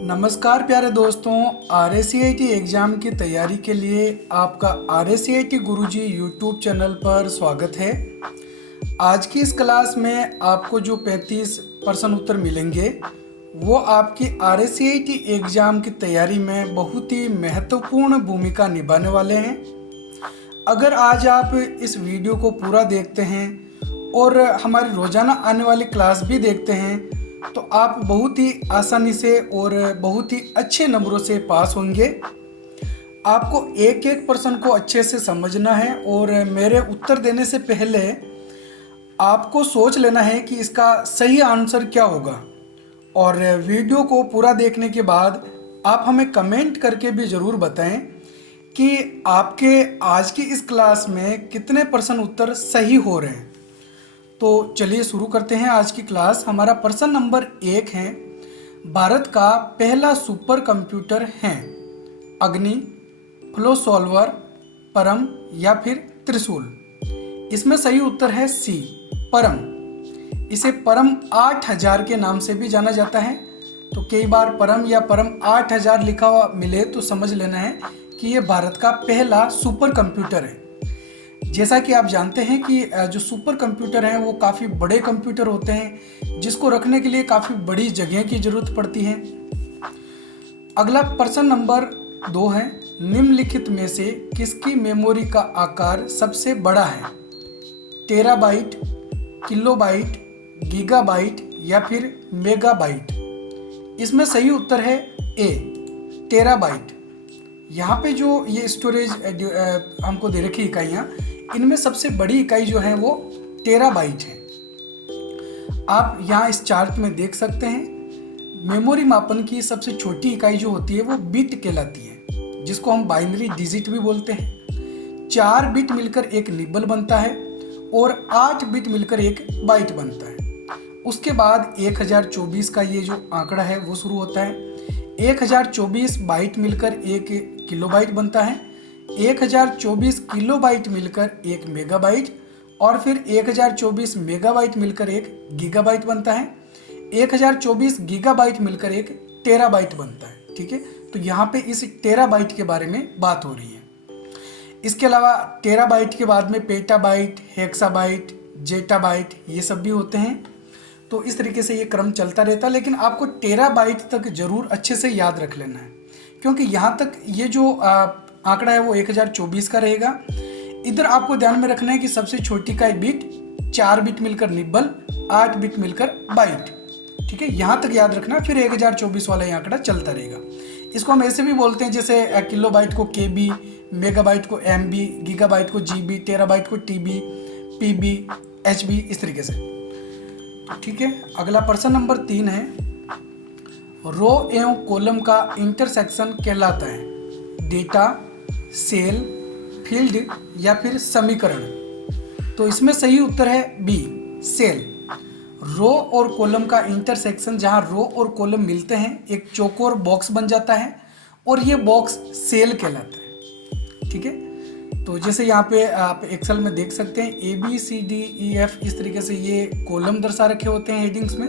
नमस्कार प्यारे दोस्तों, RACIT एग्ज़ाम की तैयारी के लिए आपका RACIT गुरुजी यूट्यूब चैनल पर स्वागत है। आज की इस क्लास में आपको जो 35 प्रश्न उत्तर मिलेंगे वो आपकी RACIT एग्ज़ाम की तैयारी में बहुत ही महत्वपूर्ण भूमिका निभाने वाले हैं। अगर आज आप इस वीडियो को पूरा देखते हैं और हमारी रोज़ाना आने वाली क्लास भी देखते हैं तो आप बहुत ही आसानी से और बहुत ही अच्छे नंबरों से पास होंगे। आपको एक एक प्रश्न को अच्छे से समझना है और मेरे उत्तर देने से पहले आपको सोच लेना है कि इसका सही आंसर क्या होगा। और वीडियो को पूरा देखने के बाद आप हमें कमेंट करके भी ज़रूर बताएं कि आपके आज की इस क्लास में कितने प्रश्न उत्तर सही हो रहे हैं। तो चलिए शुरू करते हैं आज की क्लास। हमारा प्रश्न नंबर 1 है, भारत का पहला सुपर कंप्यूटर है अग्नि, फ्लो सॉल्वर, परम या फिर त्रिशूल। इसमें सही उत्तर है सी, परम। इसे परम 8000 के नाम से भी जाना जाता है। तो कई बार परम या परम 8000 लिखा हुआ मिले तो समझ लेना है कि ये भारत का पहला सुपर कंप्यूटर है। जैसा कि आप जानते हैं कि जो सुपर कंप्यूटर हैं वो काफ़ी बड़े कंप्यूटर होते हैं जिसको रखने के लिए काफ़ी बड़ी जगह की ज़रूरत पड़ती है। अगला प्रश्न नंबर 2 है, निम्नलिखित में से किसकी मेमोरी का आकार सबसे बड़ा है? टेराबाइट, किलोबाइट, गीगाबाइट या फिर मेगाबाइट। इसमें सही उत्तर है ए, टेराबाइट। यहाँ पे जो ये स्टोरेज हमको दे रखी इकाइयाँ, इनमें सबसे बड़ी इकाई जो है वो टेराबाइट है। आप यहाँ इस चार्ट में देख सकते हैं मेमोरी मापन की सबसे छोटी इकाई जो होती है वो बिट कहलाती है, जिसको हम बाइनरी डिजिट भी बोलते हैं। 4 बिट मिलकर एक निबल बनता है और 8 बिट मिलकर एक बाइट बनता है। उसके बाद 1024 का ये जो आंकड़ा है वो शुरू होता है। 1024 बाइट मिलकर एक किलोबाइट बनता है, 1024 किलोबाइट मिलकर एक मेगाबाइट और फिर 1024 मेगाबाइट मिलकर एक गीगाबाइट बनता है, 1024 गीगाबाइट मिलकर एक टेराबाइट बनता है। ठीक है, तो यहाँ पे इस टेराबाइट के बारे में बात हो रही है। इसके अलावा टेराबाइट के बाद में पेटाबाइट, हेक्साबाइट, जेटाबाइट ये सब भी होते हैं। तो इस तरीके से ये क्रम चलता रहता है, लेकिन आपको टेराबाइट तक जरूर अच्छे से याद रख लेना है, क्योंकि यहाँ तक ये जो आंकड़ा है वो 1024 का रहेगा। इधर आपको ध्यान में रखना है कि सबसे छोटी का बिट, 4 बिट मिलकर निब्बल, 8 बिट मिलकर बाइट। ठीक है, यहाँ तक याद रखना, फिर 1024 वाला ये आंकड़ा चलता रहेगा। इसको हम ऐसे भी बोलते हैं जैसे किलोबाइट को KB, मेगाबाइट को MB, गीगाबाइट को GB, टेराबाइट को TB, PB, HB, इस तरीके से। ठीक है, अगला प्रश्न नंबर 3 है, रो एवं कॉलम का इंटरसेक्शन कहलाता है डेटा, सेल, फील्ड या फिर समीकरण। तो इसमें सही उत्तर है बी, सेल। रो और कॉलम का इंटरसेक्शन, जहां रो और कॉलम मिलते हैं एक चौकोर बॉक्स बन जाता है और ये बॉक्स सेल कहलाता है। ठीक है, तो जैसे यहाँ पे आप एक्सेल में देख सकते हैं ABCDEF इस तरीके से ये कॉलम दर्शा रखे होते हैं हेडिंग्स में,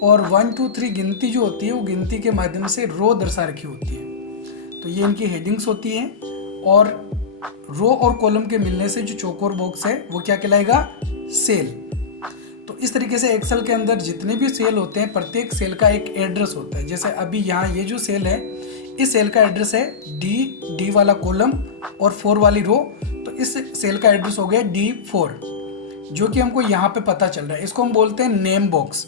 और 1 2 3 गिनती जो होती है वो गिनती के माध्यम से रो दर्शा रखी होती है। तो ये इनकी हेडिंग्स होती हैं, और रो और कॉलम के मिलने से जो चौकोर बॉक्स है वो क्या कहलाएगा? सेल। तो इस तरीके से एक्सेल के अंदर जितने भी सेल होते हैं प्रत्येक सेल का एक एड्रेस होता है। जैसे अभी यहाँ ये जो सेल है, इस सेल का एड्रेस है D वाला कॉलम और 4 वाली रो, तो इस सेल का एड्रेस हो गया D4, जो कि हमको यहाँ पे पता चल रहा है। इसको हम बोलते हैं नेम बॉक्स।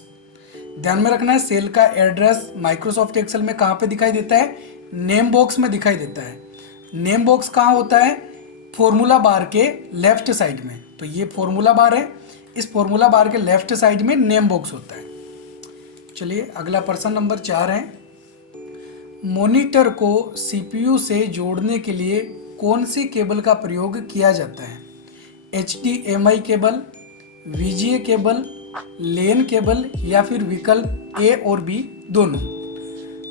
ध्यान में रखना है, सेल का एड्रेस माइक्रोसॉफ्ट एक्सेल में कहाँ पे दिखाई देता है? नेम बॉक्स में दिखाई देता है। नेम बॉक्स कहाँ होता है? फॉर्मूला बार के लेफ्ट साइड में। तो ये फॉर्मूला बार है, इस फॉर्मूला बार के लेफ्ट साइड में नेम बॉक्स होता है। चलिए अगला प्रश्न नंबर 4 है, मॉनिटर को CPU से जोड़ने के लिए कौन सी केबल का प्रयोग किया जाता है? HDMI केबल, VGA केबल, लेन केबल या फिर विकल्प A और B दोनों।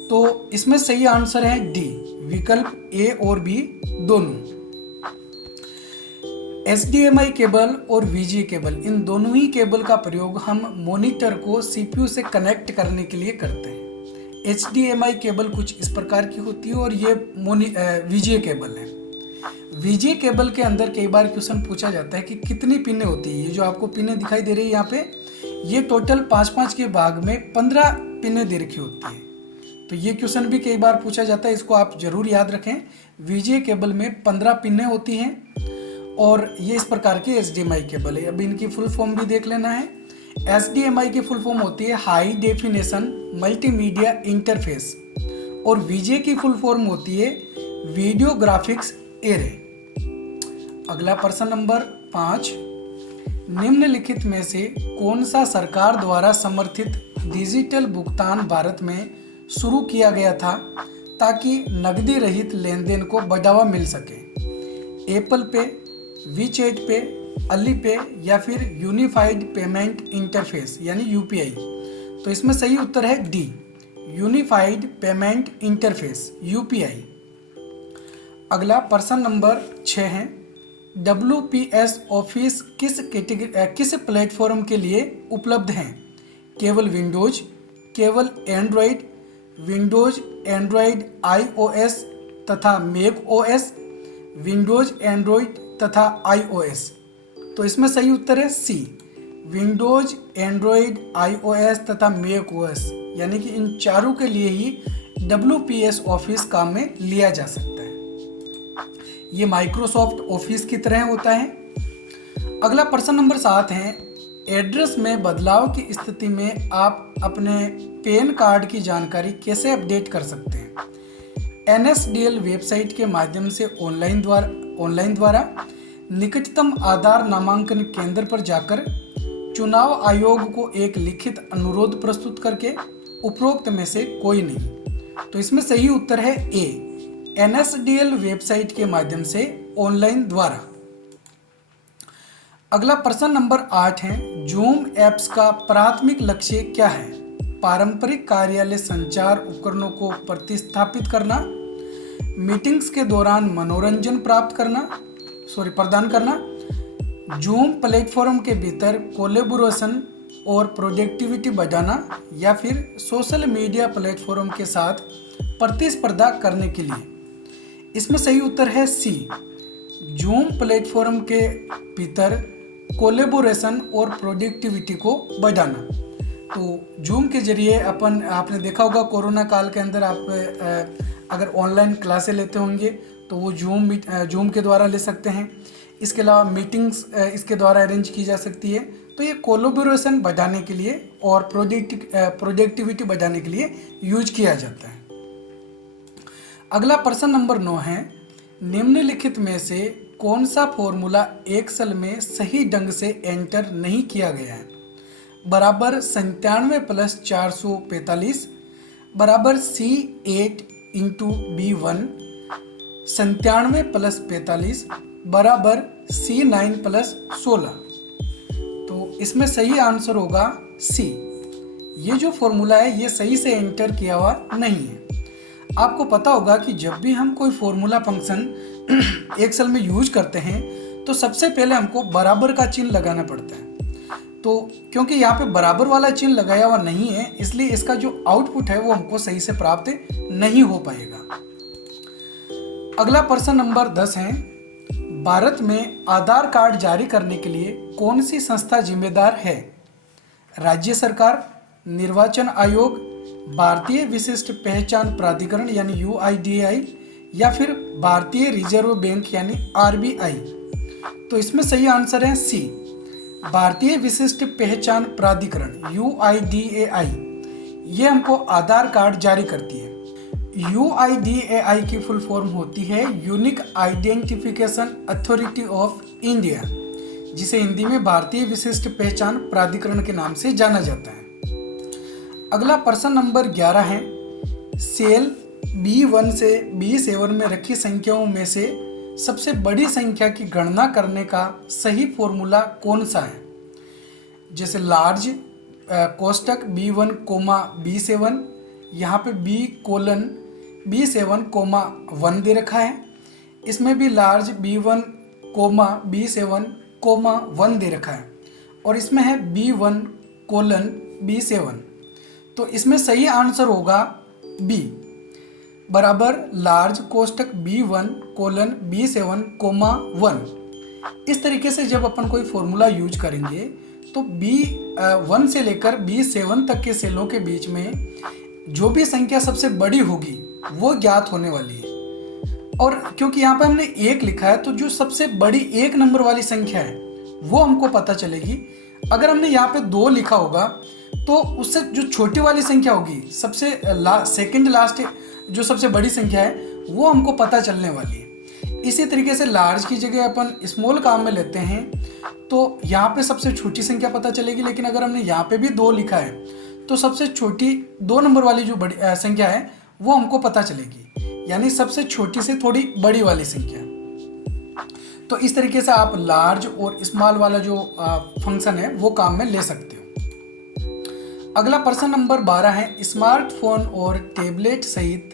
तो इसमें सही आंसर है डी, विकल्प A और B दोनों। HDMI केबल और VGA केबल, इन दोनों ही केबल का प्रयोग हम मॉनिटर को CPU से कनेक्ट करने के लिए करते हैं। HDMI केबल कुछ इस प्रकार की होती है और ये VGA केबल है। VGA केबल के अंदर कई बार क्वेश्चन पूछा जाता है कि कितनी पिनें होती है। ये जो आपको पिनें दिखाई दे रही है यहाँ पे, ये टोटल 5-5 के भाग में 15 पिनें दे रखी होती है। तो ये क्वेश्चन भी कई बार पूछा जाता है, इसको आप जरूर याद रखें। VGA केबल में 15 पिनें होती हैं और ये इस प्रकार की HDMI केबल है। अब इनकी फुल फॉर्म भी देख लेना है। HDMI की फुल फॉर्म होती है हाई डेफिनेशन मल्टीमीडिया इंटरफेस और VGA की फुल फॉर्म होती है वीडियो ग्राफिक्स एरे। अगला प्रश्न नंबर 5, निम्नलिखित में से कौन सा सरकार द्वारा समर्थित डिजिटल भुगतान भारत में शुरू किया गया था ताकि नकदी रहित लेन देन को बढ़ावा मिल सके? एप्पल पे, वीचैट पे, अलीपे या फिर यूनिफाइड पेमेंट इंटरफेस यानी UPI? तो इसमें सही उत्तर है D, unified payment interface UPI। अगला प्रश्न नंबर 6 है, WPS ऑफिस किस प्लेटफॉर्म के लिए उपलब्ध है? केवल विंडोज, केवल एंड्रॉयड, विंडोज एंड्रॉयड iOS तथा मैक OS, विंडोज एंड्रॉयड तथा iOS? तो इसमें सही उत्तर है सी, विंडोज एंड्रॉयड iOS तथा मैक OS, यानी कि इन चारों के लिए ही WPS ऑफिस काम में लिया जा सकता है। ये माइक्रोसॉफ्ट ऑफिस की तरह होता है। अगला प्रश्न नंबर 7 है, एड्रेस में बदलाव की स्थिति में आप अपने पैन कार्ड की जानकारी कैसे अपडेट कर सकते हैं? NSDL वेबसाइट के माध्यम से ऑनलाइन द्वारा निकटतम आधार नामांकन केंद्र पर जाकर चुनाव आयोग को एक लिखित अनुरोध प्रस्तुत करके, उपरोक्त में से कोई नहीं। तो इसमें सही उत्तर है ए, NSDL वेबसाइट के माध्यम से ऑनलाइन द्वारा। अगला प्रश्न नंबर 8 है, जूम ऐप्स का प्राथमिक लक्ष्य क्या है? पारंपरिक कार्यालय संचार उपकरणों को प्रतिस्थापित करना, मीटिंग्स के दौरान मनोरंजन प्रदान करना, जूम प्लेटफॉर्म के भीतर कोलैबोरेशन और प्रोडक्टिविटी बढ़ाना, या फिर सोशल मीडिया प्लेटफॉर्म के साथ प्रतिस्पर्धा करने के लिए? इसमें सही उत्तर है सी, जूम प्लेटफॉर्म के भीतर कोलैबोरेशन और प्रोडक्टिविटी को बढ़ाना। तो जूम के जरिए आपने देखा होगा कोरोना काल के अंदर आप अगर ऑनलाइन क्लासें लेते होंगे तो वो जूम के द्वारा ले सकते हैं। इसके अलावा मीटिंग्स इसके द्वारा अरेंज की जा सकती है। तो ये कोलैबोरेशन बढ़ाने के लिए और प्रोडक्टिविटी बढ़ाने के लिए यूज किया जाता है। अगला प्रश्न नंबर 9 है, निम्नलिखित में से कौन सा फॉर्मूला एक्सेल में सही ढंग से एंटर नहीं किया गया है? बराबर 97 + 445 बराबर C8 × B1, 97 + 45 बराबर C9 + 16। तो इसमें सही आंसर होगा सी। ये जो फॉर्मूला है ये सही से एंटर किया हुआ नहीं है। आपको पता होगा कि जब भी हम कोई फॉर्मूला फंक्शन एक्सेल में यूज करते हैं तो सबसे पहले हमको बराबर का चिन्ह लगाना पड़ता है। तो क्योंकि यहाँ पे बराबर वाला चिन्ह लगाया हुआ नहीं है, इसलिए इसका जो आउटपुट है वो हमको सही से प्राप्त नहीं हो पाएगा। अगला प्रश्न नंबर 10 है, भारत में आधार कार्ड जारी करने के लिए कौन सी संस्था जिम्मेदार है? राज्य सरकार, निर्वाचन आयोग, भारतीय विशिष्ट पहचान प्राधिकरण यानी UIDAI, या फिर भारतीय रिजर्व बैंक यानी RBI? तो इसमें सही आंसर है सी, भारतीय विशिष्ट पहचान प्राधिकरण UIDAI। ये हमको आधार कार्ड जारी करती है। UIDAI की फुल फॉर्म होती है unique identification authority of India, जिसे हिंदी में भारतीय विशिष्ट पहचान प्राधिकरण के नाम से जाना जाता है। अगला प्रश्न नंबर 11 है, सेल B1 से B7 में रखी संख्याओं में से सबसे बड़ी संख्या की गणना करने का सही फॉर्मूला कौन सा है? जैसे लार्ज कोष्टक B1, B7, यहाँ पे B:B7, 1 दे रखा है। इसमें भी लार्ज B1, B7, 1 दे रखा है और इसमें है B1, B7। तो इसमें सही आंसर होगा बी बराबर large कोष्टक B1 colon B7 coma 1। इस तरीके से जब अपन कोई फॉर्मूला यूज करेंगे तो B1 से लेकर B7 तक के सेलों के बीच में जो भी संख्या सबसे बड़ी होगी वो ज्ञात होने वाली है। और क्योंकि यहाँ पे हमने 1 लिखा है तो जो सबसे बड़ी 1 नंबर वाली संख्या है वो हमको पता चलेगी। अगर हमने यहाँ पे 2 लिखा होगा तो उससे जो छोटी वाली संख्या होगी सबसे सेकंड लास्ट जो सबसे बड़ी संख्या है वो हमको पता चलने वाली है। इसी तरीके से लार्ज की जगह अपन स्मॉल काम में लेते हैं तो यहाँ पे सबसे छोटी संख्या पता चलेगी, लेकिन अगर हमने यहाँ पे भी 2 लिखा है तो सबसे छोटी 2 नंबर वाली जो बड़ी संख्या है वो हमको पता चलेगी, यानी सबसे छोटी से थोड़ी बड़ी वाली संख्या। तो इस तरीके से आप लार्ज और स्मॉल वाला जो फंक्शन है वो काम में ले सकते हो। अगला प्रश्न नंबर 12 है, स्मार्टफोन और टैबलेट सहित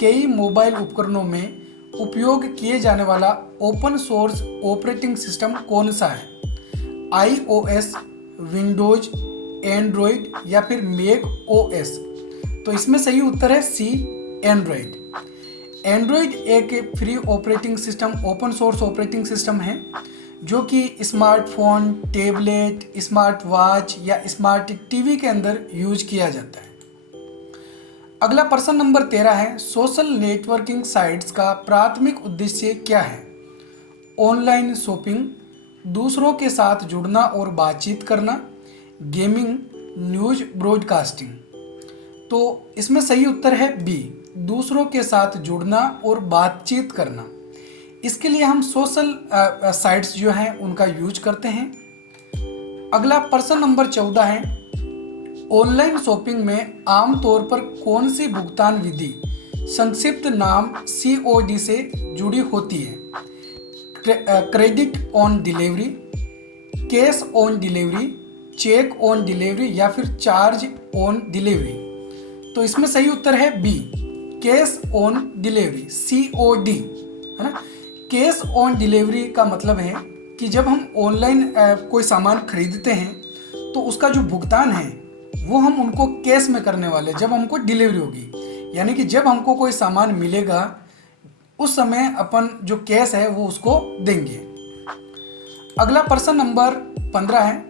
कई मोबाइल उपकरणों में उपयोग किए जाने वाला ओपन सोर्स ऑपरेटिंग सिस्टम कौन सा है? iOS, विंडोज, एंड्रॉयड या फिर मैक OS? तो इसमें सही उत्तर है सी, एंड्रॉयड। एंड्रॉयड एक free operating system, open source operating system है जो कि स्मार्टफोन, टैबलेट, स्मार्ट वॉच या स्मार्ट टीवी के अंदर यूज किया जाता है। अगला प्रश्न नंबर 13 है, सोशल नेटवर्किंग साइट्स का प्राथमिक उद्देश्य क्या है? ऑनलाइन शॉपिंग, दूसरों के साथ जुड़ना और बातचीत करना, गेमिंग, न्यूज ब्रॉडकास्टिंग। तो इसमें सही उत्तर है बी, दूसरों के साथ जुड़ना और बातचीत करना। इसके लिए हम सोशल साइट्स जो हैं उनका यूज करते हैं। अगला प्रश्न नंबर 14 है, ऑनलाइन शॉपिंग में आमतौर पर कौन सी भुगतान विधि संक्षिप्त नाम COD से जुड़ी होती है? Credit on delivery, cash on delivery, cheque on delivery या फिर चार्ज ऑन डिलीवरी। तो इसमें सही उत्तर है B, cash on delivery, COD, है ना। कैश ऑन डिलीवरी का मतलब है कि जब हम ऑनलाइन कोई सामान खरीदते हैं तो उसका जो भुगतान है वो हम उनको कैश में करने वाले जब हमको डिलीवरी होगी, यानी कि जब हमको कोई सामान मिलेगा उस समय अपन जो कैश है वो उसको देंगे। अगला प्रश्न नंबर 15 है,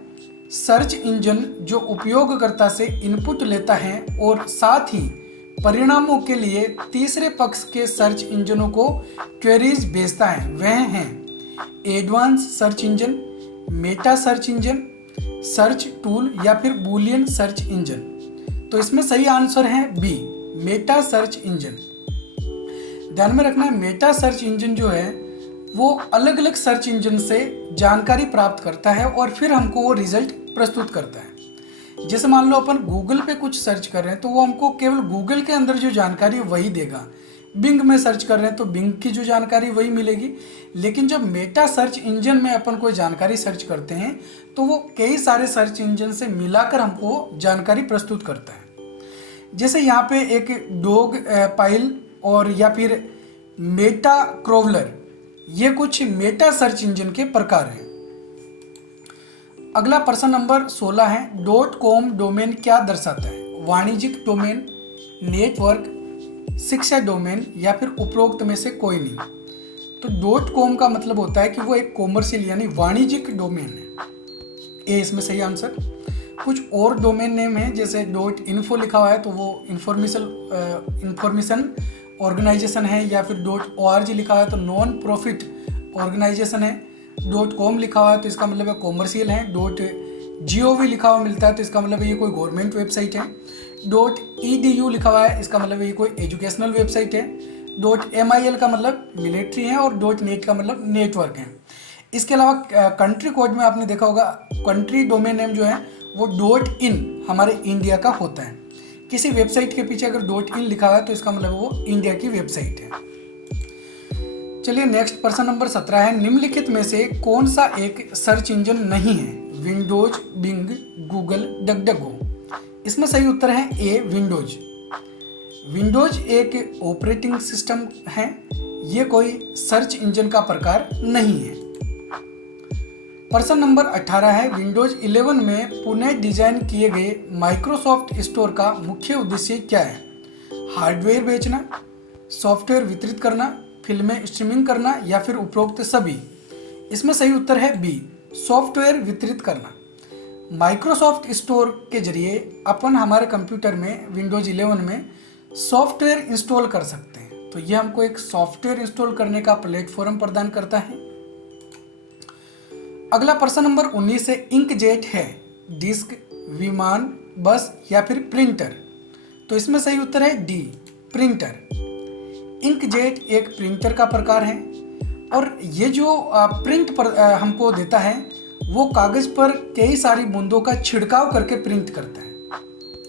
सर्च इंजन जो उपयोगकर्ता से इनपुट लेता है और साथ ही परिणामों के लिए तीसरे पक्ष के सर्च इंजनों को क्वेरीज भेजता है, वह हैं advance search engine, Meta search engine, search tool या फिर बूलियन सर्च इंजन। तो इसमें सही आंसर है बी, मेटा सर्च इंजन। ध्यान में रखना है, मेटा सर्च इंजन जो है वो अलग अलग सर्च इंजन से जानकारी प्राप्त करता है और फिर हमको वो रिजल्ट प्रस्तुत करता है। जैसे मान लो अपन गूगल पे कुछ सर्च कर रहे हैं तो वो हमको केवल गूगल के अंदर जो जानकारी है वही देगा। बिंग में सर्च कर रहे हैं तो बिंग की जो जानकारी वही मिलेगी। लेकिन जब मेटा सर्च इंजन में अपन कोई जानकारी सर्च करते हैं तो वो कई सारे सर्च इंजन से मिलाकर हमको जानकारी प्रस्तुत करता है। जैसे यहाँ पे एक डॉग पाइल और या फिर मेटा क्रोवलर, ये कुछ मेटा सर्च इंजन के प्रकार हैं। अगला प्रश्न नंबर 16 है, .com डोमेन क्या दर्शाता है? वाणिज्यिक डोमेन, नेटवर्क, शिक्षा डोमेन या फिर उपरोक्त में से कोई नहीं। तो .com का मतलब होता है कि वो एक कॉमर्शियल यानी वाणिज्यिक डोमेन है। ए इसमें सही आंसर। कुछ और डोमेन नेम है जैसे .info लिखा हुआ है तो वो इंफॉर्मेशन ऑर्गेनाइजेशन है, या फिर .org लिखा हुआ है तो नॉन प्रॉफिट ऑर्गेनाइजेशन है। .com लिखा हुआ है तो इसका मतलब है कॉमर्शियल है। .gov लिखा हुआ मिलता है तो इसका मतलब है ये कोई गवर्नमेंट वेबसाइट है। .edu लिखा हुआ है इसका मतलब है ये कोई एजुकेशनल वेबसाइट है। .mil का मतलब मिलिट्री है और .net का मतलब नेटवर्क है। इसके अलावा कंट्री कोड में आपने देखा होगा कंट्री डोमेन नेम जो है वो .in हमारे इंडिया का होता है। किसी वेबसाइट के पीछे अगर .in लिखा हुआ है तो इसका मतलब वो इंडिया की वेबसाइट है। चलिए नेक्स्ट प्रश्न नंबर 17 है, निम्नलिखित में से कौन सा एक सर्च इंजन नहीं है? Windows, Bing, Google, DuckDuckGo. इसमें सही उत्तर है ए, विंडोज। विंडोज एक ऑपरेटिंग सिस्टम है, ये कोई सर्च इंजन का प्रकार नहीं है। प्रश्न नंबर 18 है, विंडोज 11 में पुनः डिजाइन किए गए माइक्रोसॉफ्ट स्टोर का मुख्य उद्देश्य क्या है? हार्डवेयर बेचना, सॉफ्टवेयर वितरित करना, फिल्में स्ट्रीमिंग करना या फिर उपरोक्त सभी। इसमें सही उत्तर है बी, सॉफ्टवेयर वितरित करना। माइक्रोसॉफ्ट स्टोर के जरिए अपन हमारे कंप्यूटर में विंडोज 11 में सॉफ्टवेयर इंस्टॉल कर सकते हैं। तो ये हमको एक सॉफ्टवेयर इंस्टॉल करने का प्लेटफॉर्म प्रदान करता है। अगला प्रश्न नंबर 19 है, इंकजेट है डिस्क, विमान, बस या फिर प्रिंटर। तो इसमें सही उत्तर है डी, प्रिंटर। इंकजेट एक प्रिंटर का प्रकार है और ये जो प्रिंट पर हमको देता है वो कागज पर कई सारी बूंदों का छिड़काव करके प्रिंट करता है।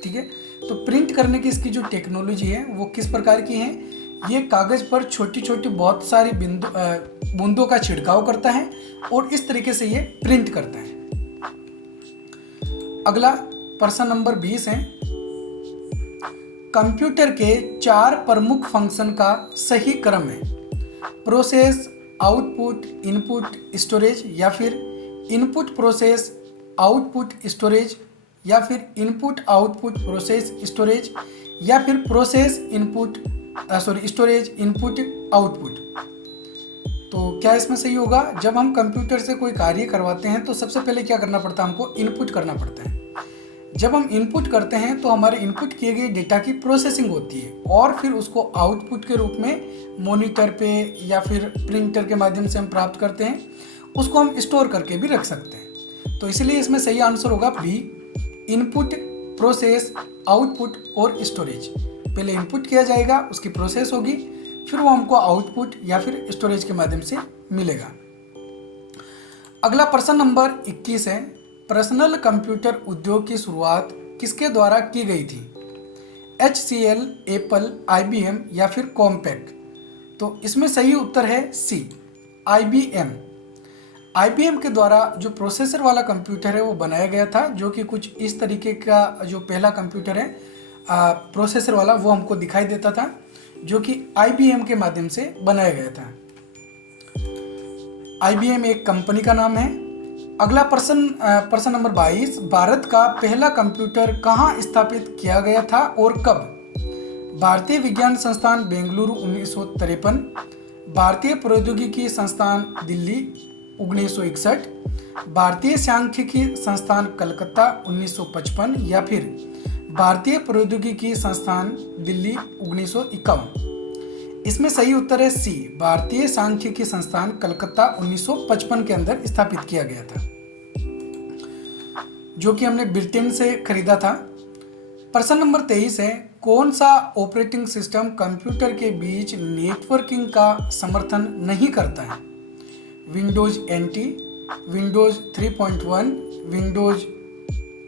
ठीक है, तो प्रिंट करने की इसकी जो टेक्नोलॉजी है वो किस प्रकार की है, ये कागज पर छोटी छोटी बहुत सारी बूंदों का छिड़काव करता है और इस तरीके से ये प्रिंट करता है। अगला प्रश्न नंबर 20 है, कंप्यूटर के 4 प्रमुख फंक्शन का सही क्रम है। प्रोसेस, आउटपुट, इनपुट, स्टोरेज या फिर इनपुट प्रोसेस आउटपुट स्टोरेज या फिर इनपुट आउटपुट प्रोसेस स्टोरेज या फिर process input storage input output. तो क्या इसमें सही होगा? जब हम कंप्यूटर से कोई कार्य करवाते हैं तो सबसे पहले क्या करना पड़ता है, हमको इनपुट करना पड़ता है। जब हम इनपुट करते हैं तो हमारे इनपुट किए गए डेटा की प्रोसेसिंग होती है और फिर उसको आउटपुट के रूप में मॉनिटर पे या फिर प्रिंटर के माध्यम से हम प्राप्त करते हैं। उसको हम स्टोर करके भी रख सकते हैं। तो इसलिए इसमें सही आंसर होगा बी, इनपुट, प्रोसेस, आउटपुट और स्टोरेज। पहले इनपुट किया जाएगा, उसकी प्रोसेस होगी, फिर वो हमको आउटपुट या फिर स्टोरेज के माध्यम से मिलेगा। अगला प्रश्न नंबर 21 है, पर्सनल कंप्यूटर उद्योग की शुरुआत किसके द्वारा की गई थी? HCL, एप्पल, IBM या फिर कॉम्पैक्ट। तो इसमें सही उत्तर है सी, IBM। IBM के द्वारा जो प्रोसेसर वाला कंप्यूटर है वो बनाया गया था, जो कि कुछ इस तरीके का जो पहला कंप्यूटर है प्रोसेसर वाला वो हमको दिखाई देता था, जो कि IBM के माध्यम से बनाया गया था। IBM एक कंपनी का नाम है। अगला प्रश्न नंबर 22, भारत का पहला कंप्यूटर कहाँ स्थापित किया गया था और कब? भारतीय विज्ञान संस्थान बेंगलुरु 1953, भारतीय प्रौद्योगिकी संस्थान दिल्ली 1961, भारतीय सांख्यिकी संस्थान कलकत्ता 1955 या फिर भारतीय प्रौद्योगिकी संस्थान दिल्ली 1951। इसमें सही उत्तर है सी, भारतीय सांख्यिकी संस्थान कलकत्ता 1955 के अंदर स्थापित किया गया था, जो कि हमने ब्रिटेन से खरीदा था। प्रश्न नंबर 23 है, कौन सा ऑपरेटिंग सिस्टम कंप्यूटर के बीच नेटवर्किंग का समर्थन नहीं करता है? विंडोज NT, विंडोज 3.1, विंडोज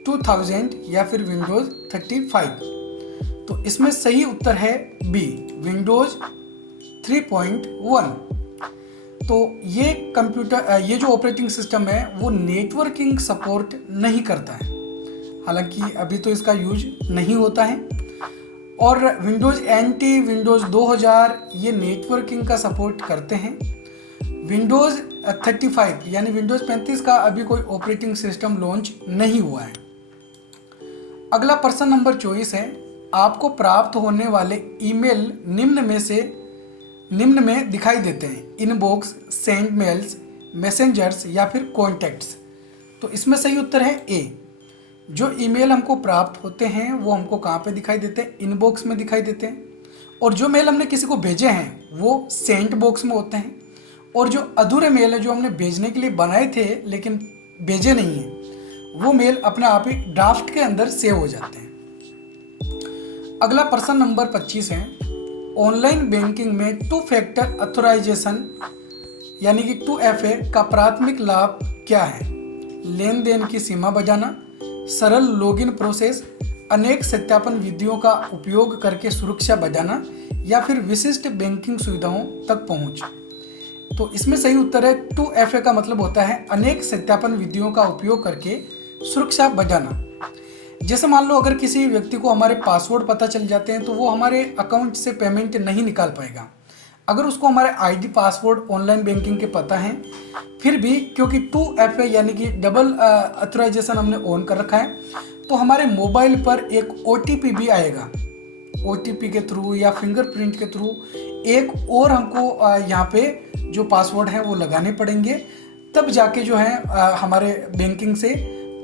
2000 या फिर विंडोज 35। तो इसमें सही उत्तर है बी, विंडोज 3.1। तो ये जो ऑपरेटिंग सिस्टम है वो नेटवर्किंग सपोर्ट नहीं करता है, हालांकि अभी तो इसका यूज नहीं होता है। और विंडोज NT, विंडोज 2000 ये नेटवर्किंग का सपोर्ट करते हैं। विंडोज 35 यानी विंडोज 35 का अभी कोई ऑपरेटिंग सिस्टम लॉन्च नहीं हुआ है। अगला प्रश्न नंबर 24 है, आपको प्राप्त होने वाले ईमेल निम्न में दिखाई देते हैं? इनबॉक्स, सेंड मेल्स, मैसेंजर्स या फिर कॉन्टैक्ट्स। तो इसमें सही उत्तर है ए, जो ईमेल हमको प्राप्त होते हैं वो हमको कहाँ पे दिखाई देते हैं? इनबॉक्स में दिखाई देते हैं। और जो मेल हमने किसी को भेजे हैं वो सेंड बॉक्स में होते हैं। और जो अधूरे मेल है जो हमने भेजने के लिए बनाए थे लेकिन भेजे नहीं हैं, वो मेल अपने आप ही ड्राफ्ट के अंदर सेव हो जाते हैं। अगला प्रश्न नंबर 25 है, ऑनलाइन बैंकिंग में 2 फैक्टर ऑथराइजेशन यानी कि 2FA का प्राथमिक लाभ क्या है? लेन देन की सीमा बढ़ाना, सरल लॉगिन प्रोसेस, अनेक सत्यापन विधियों का उपयोग करके सुरक्षा बढ़ाना या फिर विशिष्ट बैंकिंग सुविधाओं तक पहुंच। तो इसमें सही उत्तर है 2FA का मतलब होता है अनेक सत्यापन विधियों का उपयोग करके सुरक्षा बढ़ाना। जैसे मान लो अगर किसी व्यक्ति को हमारे पासवर्ड पता चल जाते हैं तो वो हमारे अकाउंट से पेमेंट नहीं निकाल पाएगा। अगर उसको हमारे ID पासवर्ड ऑनलाइन बैंकिंग के पता है, फिर भी क्योंकि 2FA यानी कि डबल ऑथराइजेशन हमने ऑन कर रखा है, तो हमारे मोबाइल पर एक OTP भी आएगा OTP के थ्रू या फिंगरप्रिंट के थ्रू एक और हमको यहाँ पे जो पासवर्ड है वो लगाने पड़ेंगे, तब जाके जो है हमारे बैंकिंग से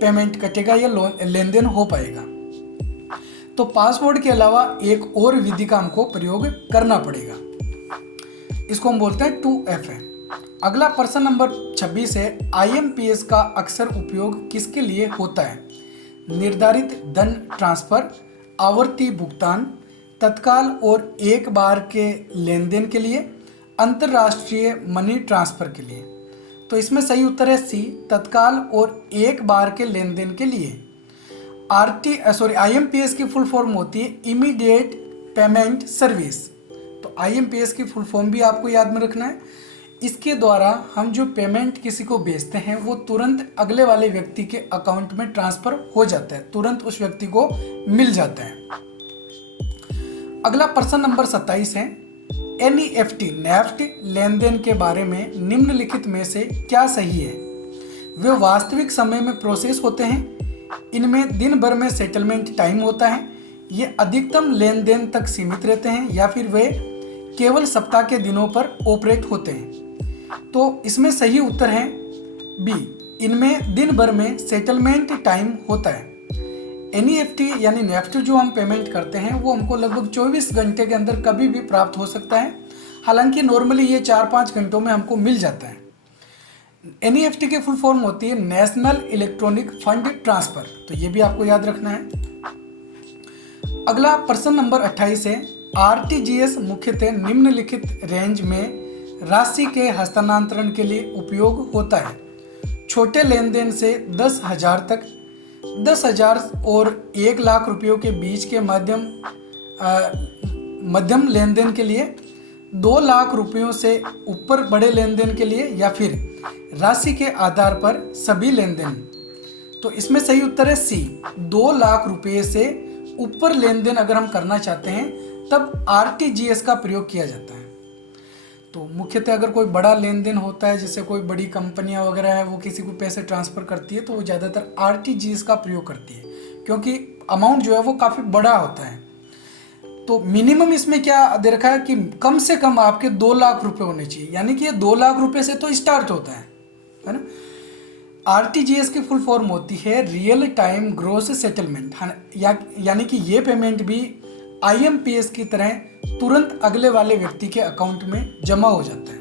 पेमेंट कटेगा या लेन देन हो पाएगा। तो पासवर्ड के अलावा एक और विधि का हमको प्रयोग करना पड़ेगा, इसको हम बोलते हैं 2FA। अगला प्रश्न नंबर 26 है, IMPS का अक्सर उपयोग किसके लिए होता है? निर्धारित धन ट्रांसफर, आवर्ती भुगतान, तत्काल और एक बार के लेन देन के लिए, अंतर्राष्ट्रीय मनी ट्रांसफर के लिए। तो इसमें सही उत्तर है सी, तत्काल और एक बार के लेन देन के लिए। IMPS की फुल फॉर्म होती है इमीडिएट पेमेंट सर्विस। तो IMPS की फुल फॉर्म भी आपको याद में रखना है। इसके द्वारा हम जो पेमेंट किसी को भेजते हैं वो तुरंत अगले वाले व्यक्ति के अकाउंट में ट्रांसफर हो जाता है, तुरंत उस व्यक्ति को मिल जाता है। अगला प्रश्न नंबर 27 है, NEFT नेफ्ट लेन देन के बारे में निम्नलिखित में से क्या सही है? वे वास्तविक समय में प्रोसेस होते हैं, इनमें दिन भर में सेटलमेंट टाइम होता है, ये अधिकतम लेन देन तक सीमित रहते हैं, या फिर वे केवल सप्ताह के दिनों पर ऑपरेट होते हैं। तो इसमें सही उत्तर है बी, इनमें दिन भर में सेटलमेंट टाइम होता है। NEFT यानी नेफ्ट जो हम पेमेंट करते हैं वो हमको लगभग 24 घंटे के अंदर कभी भी प्राप्त हो सकता है, हालांकि नॉर्मली ये 4-5 घंटों में हमको मिल जाता है। NEFT की फुल फॉर्म होती है नेशनल इलेक्ट्रॉनिक फंड ट्रांसफर, तो ये भी आपको याद रखना है। अगला प्रश्न नंबर 28 है, RTGS मुख्यतः निम्नलिखित रेंज में राशि के हस्तांतरण के लिए उपयोग होता है। छोटे लेन देन से 10,000 तक, 10,000 और 1 लाख रुपयों के बीच के मध्यम लेन देन के लिए, 2 लाख रुपयों से ऊपर बड़े लेन देन के लिए, या फिर राशि के आधार पर सभी लेन देन। तो इसमें सही उत्तर है सी, 2 लाख रुपये से ऊपर लेन देन अगर हम करना चाहते हैं तब RTGS का प्रयोग किया जाता है। तो मुख्यतः अगर कोई बड़ा लेन देन होता है, जैसे कोई बड़ी कंपनियां वगैरह है वो किसी को पैसे ट्रांसफ़र करती है, तो वो ज़्यादातर RTGS का प्रयोग करती है, क्योंकि अमाउंट जो है वो काफ़ी बड़ा होता है। तो मिनिमम इसमें क्या दे रखा है कि कम से कम आपके 2 लाख रुपए होने चाहिए, यानी कि ये 2 लाख रुपए से तो स्टार्ट होता है ना। RTGS की फुल फॉर्म होती है रियल टाइम ग्रॉस सेटलमेंट, यानी कि ये पेमेंट भी IMPS की तरह तुरंत अगले वाले व्यक्ति के अकाउंट में जमा हो जाता है।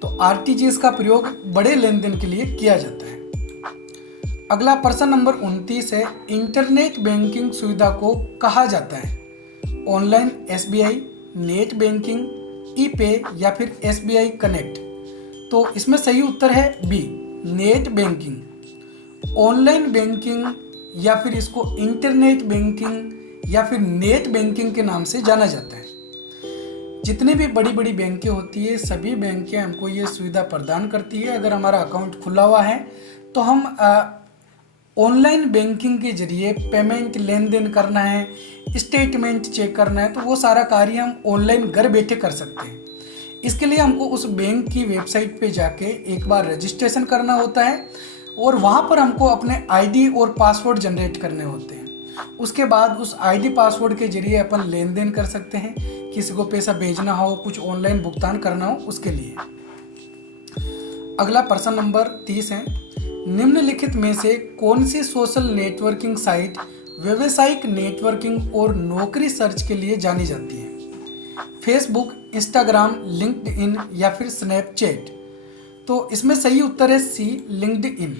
तो RTGS का प्रयोग बड़े लेन देन के लिए किया जाता है। अगला प्रश्न नंबर 29 है, इंटरनेट बैंकिंग सुविधा को कहा जाता है? Online SBI, net banking, epay या फिर SBI कनेक्ट। तो इसमें सही उत्तर है B, net banking. Online banking या फिर इसको इंटरनेट बैंकिंग या फिर नेट बैंकिंग के नाम से जाना जाता है। जितनी भी बड़ी बड़ी बैंकें होती है, सभी बैंकें हमको ये सुविधा प्रदान करती है। अगर हमारा अकाउंट खुला हुआ है तो हम ऑनलाइन बैंकिंग के जरिए पेमेंट लेन देन करना है, स्टेटमेंट चेक करना है, तो वो सारा कार्य हम ऑनलाइन घर बैठे कर सकते हैं। इसके लिए हमको उस बैंक की वेबसाइट पे जाके एक बार रजिस्ट्रेशन करना होता है और वहाँ पर हमको अपने ID और पासवर्ड जनरेट करने होते हैं। उसके बाद उस ID पासवर्ड के जरिए अपन लेन देन कर सकते हैं, किसी को पैसा भेजना हो, कुछ ऑनलाइन भुगतान करना हो उसके लिए। अगला प्रश्न नंबर 30 है, निम्नलिखित में से कौन सी सोशल नेटवर्किंग साइट व्यावसायिक नेटवर्किंग और नौकरी सर्च के लिए जानी जाती है? फेसबुक, इंस्टाग्राम, लिंक्डइन या फिर स्नैपचैट। तो इसमें सही उत्तर है सी, लिंक्डइन।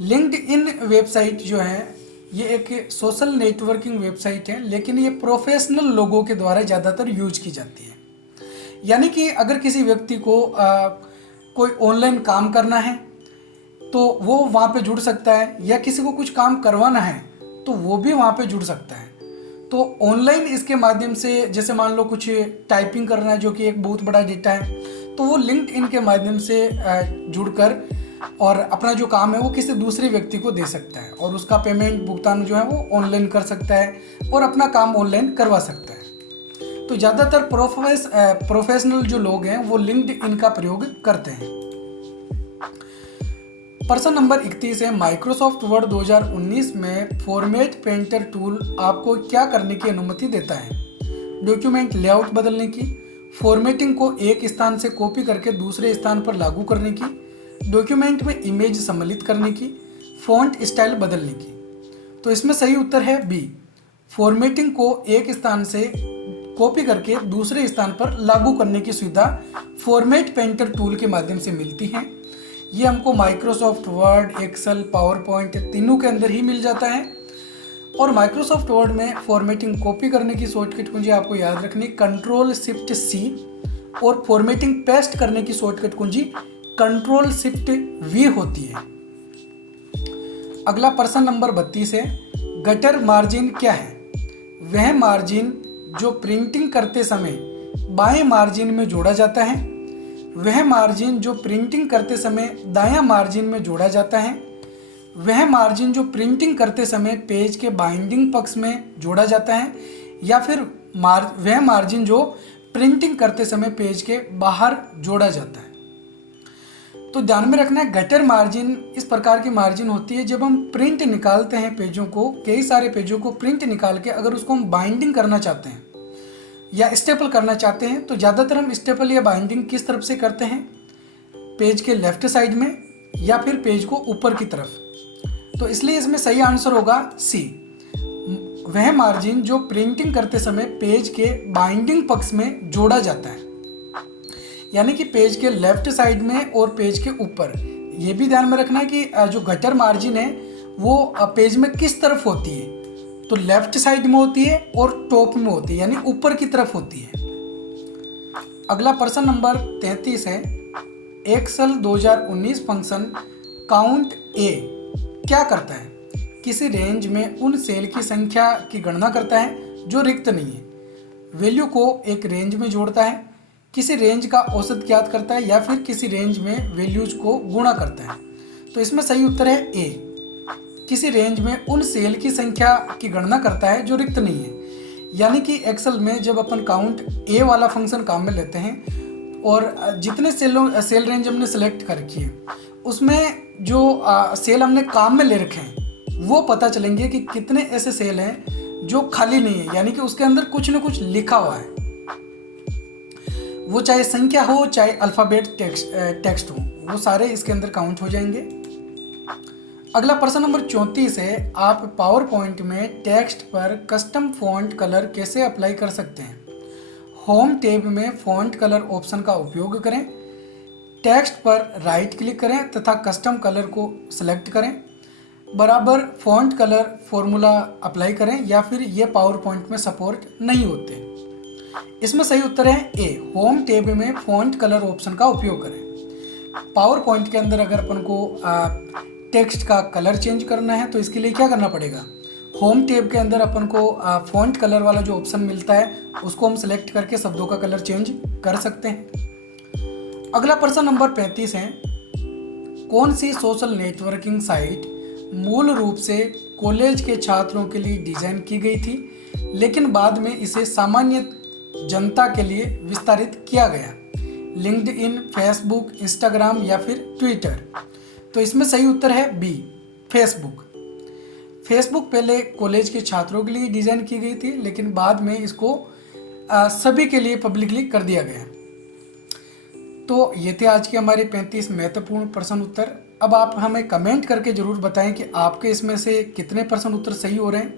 लिंक्डइन वेबसाइट जो है ये एक सोशल नेटवर्किंग वेबसाइट है, लेकिन ये प्रोफेशनल लोगों के द्वारा ज़्यादातर यूज की जाती है। यानी कि अगर किसी व्यक्ति को कोई ऑनलाइन काम करना है तो वो वहाँ पे जुड़ सकता है, या किसी को कुछ काम करवाना है तो वो भी वहाँ पे जुड़ सकता है। तो ऑनलाइन इसके माध्यम से, जैसे मान लो कुछ टाइपिंग करना है जो कि एक बहुत बड़ा डेटा है, तो वो लिंक्डइन के माध्यम से जुड़कर और अपना जो काम है वो किसी दूसरे व्यक्ति को दे सकता है और उसका पेमेंट भुगतान जो है वो ऑनलाइन कर सकता है और अपना काम ऑनलाइन करवा सकता है। तो ज़्यादातर प्रोफेशनल जो लोग हैं वो लिंक्डइन का प्रयोग करते हैं। प्रश्न नंबर 31 है, माइक्रोसॉफ्ट वर्ड 2019 में फॉर्मेट पेंटर टूल आपको क्या करने की अनुमति देता है? डॉक्यूमेंट लेआउट बदलने की, फॉर्मेटिंग को एक स्थान से कॉपी करके दूसरे स्थान पर लागू करने की, डॉक्यूमेंट में इमेज सम्मिलित करने की, फॉन्ट स्टाइल बदलने की। तो इसमें सही उत्तर है बी, फॉर्मेटिंग को एक स्थान से कॉपी करके दूसरे स्थान पर लागू करने की सुविधा फॉर्मेट पेंटर टूल के माध्यम से मिलती है। ये हमको Microsoft Word, Excel, PowerPoint तीनों के अंदर ही मिल जाता है। और माइक्रोसॉफ्ट वर्ड में फॉर्मेटिंग कॉपी करने की शॉर्टकट कुंजी आपको याद रखनी Ctrl+Shift+C और फॉर्मेटिंग पेस्ट करने की शॉर्टकट कुंजी Ctrl+Shift+V होती है। अगला प्रश्न नंबर 32 है, गटर मार्जिन क्या है? वह मार्जिन जो प्रिंटिंग करते समय बाएं मार्जिन में जोड़ा जाता है। वह मार्जिन जो प्रिंटिंग करते समय दायां मार्जिन में जोड़ा जाता है। वह मार्जिन जो प्रिंटिंग करते समय पेज के बाइंडिंग पक्ष में जोड़ा जाता है, या फिर वह मार्जिन जो प्रिंटिंग करते समय पेज के बाहर जोड़ा जाता है। तो ध्यान में रखना है, गटर मार्जिन इस प्रकार की मार्जिन होती है जब हम प्रिंट निकालते हैं पेजों को, कई सारे पेजों को प्रिंट निकाल के अगर उसको हम बाइंडिंग करना चाहते हैं या स्टेपल करना चाहते हैं, तो ज़्यादातर हम स्टेपल या बाइंडिंग किस तरफ से करते हैं? पेज के लेफ्ट साइड में या फिर पेज को ऊपर की तरफ। तो इसलिए इसमें सही आंसर होगा सी, वह मार्जिन जो प्रिंटिंग करते समय पेज के बाइंडिंग पक्ष में जोड़ा जाता है, यानी कि पेज के लेफ्ट साइड में और पेज के ऊपर। ये भी ध्यान में रखना है कि जो गटर मार्जिन है वो पेज में किस तरफ होती है, तो लेफ्ट साइड में होती है और टॉप में होती है, यानी ऊपर की तरफ होती है। अगला प्रश्न नंबर 33 है, एक्सेल 2019 फंक्शन काउंट ए क्या करता है? किसी रेंज में उन सेल की संख्या की गणना करता है जो रिक्त नहीं है, वैल्यू को एक रेंज में जोड़ता है, किसी रेंज का औसत ज्ञात करता है, या फिर किसी रेंज में वैल्यूज को गुणा करता है। तो इसमें सही उत्तर है ए, किसी रेंज में उन सेल की संख्या की गणना करता है जो रिक्त नहीं है। यानी कि एक्सेल में जब अपन काउंट ए वाला फंक्शन काम में लेते हैं और जितने सेल रेंज हमने सेलेक्ट कर रखी है उसमें जो सेल हमने काम में ले रखे हैं वो पता चलेंगे कि कितने ऐसे सेल हैं जो खाली नहीं है, यानी कि उसके अंदर कुछ न कुछ लिखा हुआ है, वो चाहे संख्या हो चाहे अल्फ़ाबेट टेक्स्ट हो, वो सारे इसके अंदर काउंट हो जाएंगे। अगला प्रश्न नंबर 34 है, आप पावर पॉइंट में टेक्स्ट पर कस्टम फॉन्ट कलर कैसे अप्लाई कर सकते हैं? होम टैब में फॉन्ट कलर ऑप्शन का उपयोग करें, टेक्स्ट पर राइट क्लिक करें तथा कस्टम कलर को सिलेक्ट करें, बराबर फॉन्ट कलर फॉर्मूला अप्लाई करें, या फिर ये पावर पॉइंट में सपोर्ट नहीं होते। इसमें सही उत्तर है ए, होम टैब में फॉन्ट कलर ऑप्शन का उपयोग करें। पावर पॉइंट के अंदर अगर अपन को टेक्स्ट का कलर चेंज करना है तो इसके लिए क्या करना पड़ेगा? होम टैब के अंदर अपन को फॉन्ट कलर वाला जो ऑप्शन मिलता है उसको हम सेलेक्ट करके शब्दों का कलर चेंज कर सकते हैं। अगला प्रश्न नंबर 35 है, कौन सी सोशल नेटवर्किंग साइट मूल रूप से कॉलेज के छात्रों के लिए डिज़ाइन की गई थी लेकिन बाद में इसे सामान्य जनता के लिए विस्तारित किया गया? लिंक्डइन, फेसबुक, इंस्टाग्राम या फिर ट्विटर? तो इसमें सही उत्तर है बी, फेसबुक। फेसबुक पहले कॉलेज के छात्रों के लिए डिज़ाइन की गई थी लेकिन बाद में इसको सभी के लिए पब्लिकली कर दिया गया। तो ये थे आज के हमारे 35 महत्वपूर्ण प्रश्न उत्तर। अब आप हमें कमेंट करके ज़रूर बताएं कि आपके इसमें से कितने प्रश्न उत्तर सही हो रहे हैं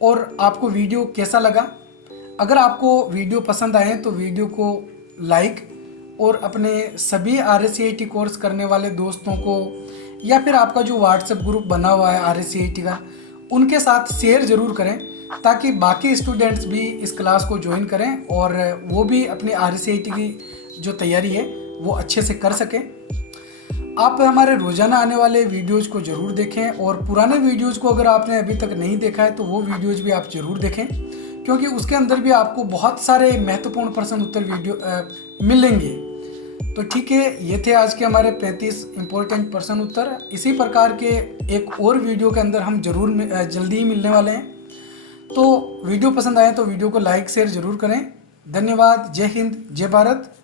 और आपको वीडियो कैसा लगा। अगर आपको वीडियो पसंद आए तो वीडियो को लाइक और अपने सभी RSCIT कोर्स करने वाले दोस्तों को या फिर आपका जो व्हाट्सएप ग्रुप बना हुआ है RSCIT का, उनके साथ शेयर ज़रूर करें ताकि बाकी स्टूडेंट्स भी इस क्लास को ज्वाइन करें और वो भी अपनी RSCIT की जो तैयारी है वो अच्छे से कर सकें। आप हमारे रोज़ाना आने वाले वीडियोज़ को ज़रूर देखें और पुराने वीडियोज़ को अगर आपने अभी तक नहीं देखा है तो वो वीडियोज़ भी आप ज़रूर देखें, क्योंकि उसके अंदर भी आपको बहुत सारे महत्वपूर्ण प्रश्न उत्तर वीडियो मिलेंगे। तो ठीक है, ये थे आज के हमारे 35 इम्पोर्टेंट प्रश्न उत्तर। इसी प्रकार के एक और वीडियो के अंदर हम जल्दी ही मिलने वाले हैं। तो वीडियो पसंद आए तो वीडियो को लाइक शेयर ज़रूर करें। धन्यवाद। जय हिंद, जय भारत।